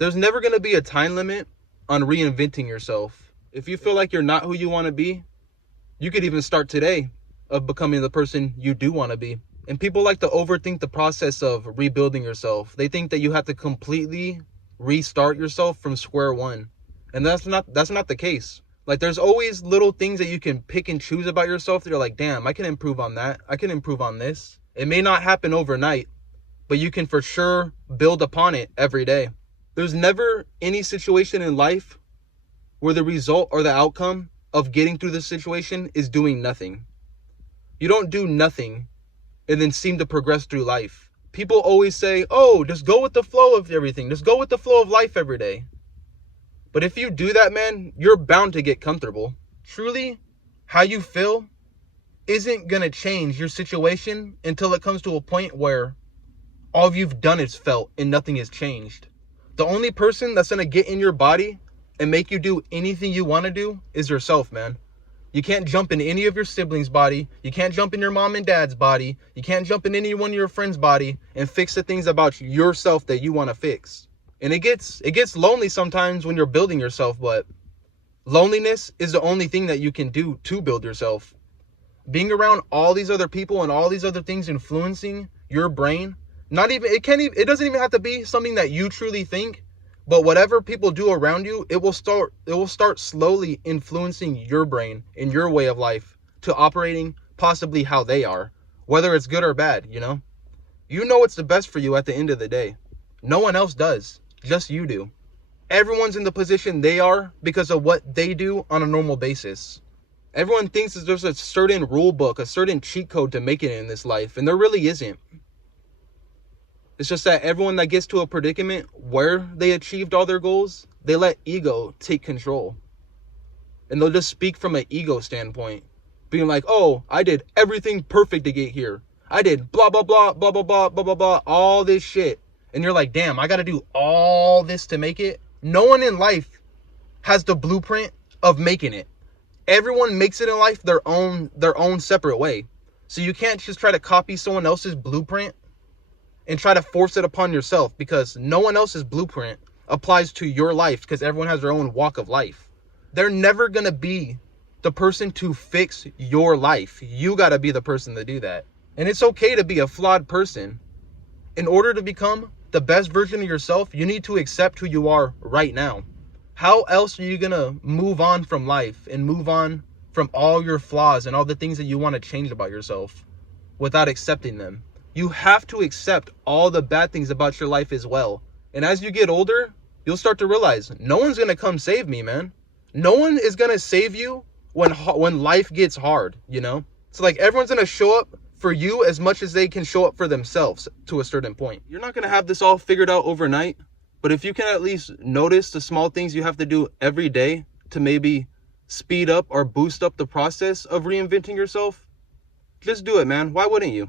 There's never going to be a time limit on reinventing yourself. If you feel like you're not who you want to be, you could even start today of becoming the person you do want to be. And people like to overthink the process of rebuilding yourself. They think that you have to completely restart yourself from square one. And that's not the case. Like, there's always little things that you can pick and choose about yourself that you're like, damn, I can improve on that. I can improve on this. It may not happen overnight, but you can for sure build upon it every day. There's never any situation in life where the result or the outcome of getting through the situation is doing nothing. You don't do nothing and then seem to progress through life. People always say, oh, just go with the flow of everything. Just go with the flow of life every day. But if you do that, man, you're bound to get comfortable. Truly, how you feel isn't going to change your situation until it comes to a point where all you've done is felt and nothing has changed. The only person that's going to get in your body and make you do anything you want to do is yourself, man. You can't jump in any of your siblings' body. You can't jump in your mom and dad's body. You can't jump in any one of your friends' body and fix the things about yourself that you want to fix. And it gets lonely sometimes when you're building yourself, but loneliness is the only thing that you can do to build yourself. Being around all these other people and all these other things influencing your brain, it doesn't even have to be something that you truly think, but whatever people do around you, it will start slowly influencing your brain and your way of life to operating possibly how they are, whether it's good or bad, you know? You know what's the best for you at the end of the day. No one else does. Just you do. Everyone's in the position they are because of what they do on a normal basis. Everyone thinks that there's a certain rule book, a certain cheat code to make it in this life, and there really isn't. It's just that everyone that gets to a predicament where they achieved all their goals, they let ego take control. And they'll just speak from an ego standpoint, being like, oh, I did everything perfect to get here. I did blah, blah, blah, blah, blah, blah, blah, blah, blah, all this shit. And you're like, damn, I got to do all this to make it. No one in life has the blueprint of making it. Everyone makes it in life their own separate way. So you can't just try to copy someone else's blueprint and try to force it upon yourself, because no one else's blueprint applies to your life, because everyone has their own walk of life. They're never going to be the person to fix your life. You got to be the person to do that. And it's okay to be a flawed person. In order to become the best version of yourself, you need to accept who you are right now. How else are you going to move on from life and move on from all your flaws and all the things that you want to change about yourself without accepting them? You have to accept all the bad things about your life as well. And as you get older, you'll start to realize no one's going to come save me, man. No one is going to save you when life gets hard, you know? It's like everyone's going to show up for you as much as they can show up for themselves to a certain point. You're not going to have this all figured out overnight, but if you can at least notice the small things you have to do every day to maybe speed up or boost up the process of reinventing yourself, just do it, man. Why wouldn't you?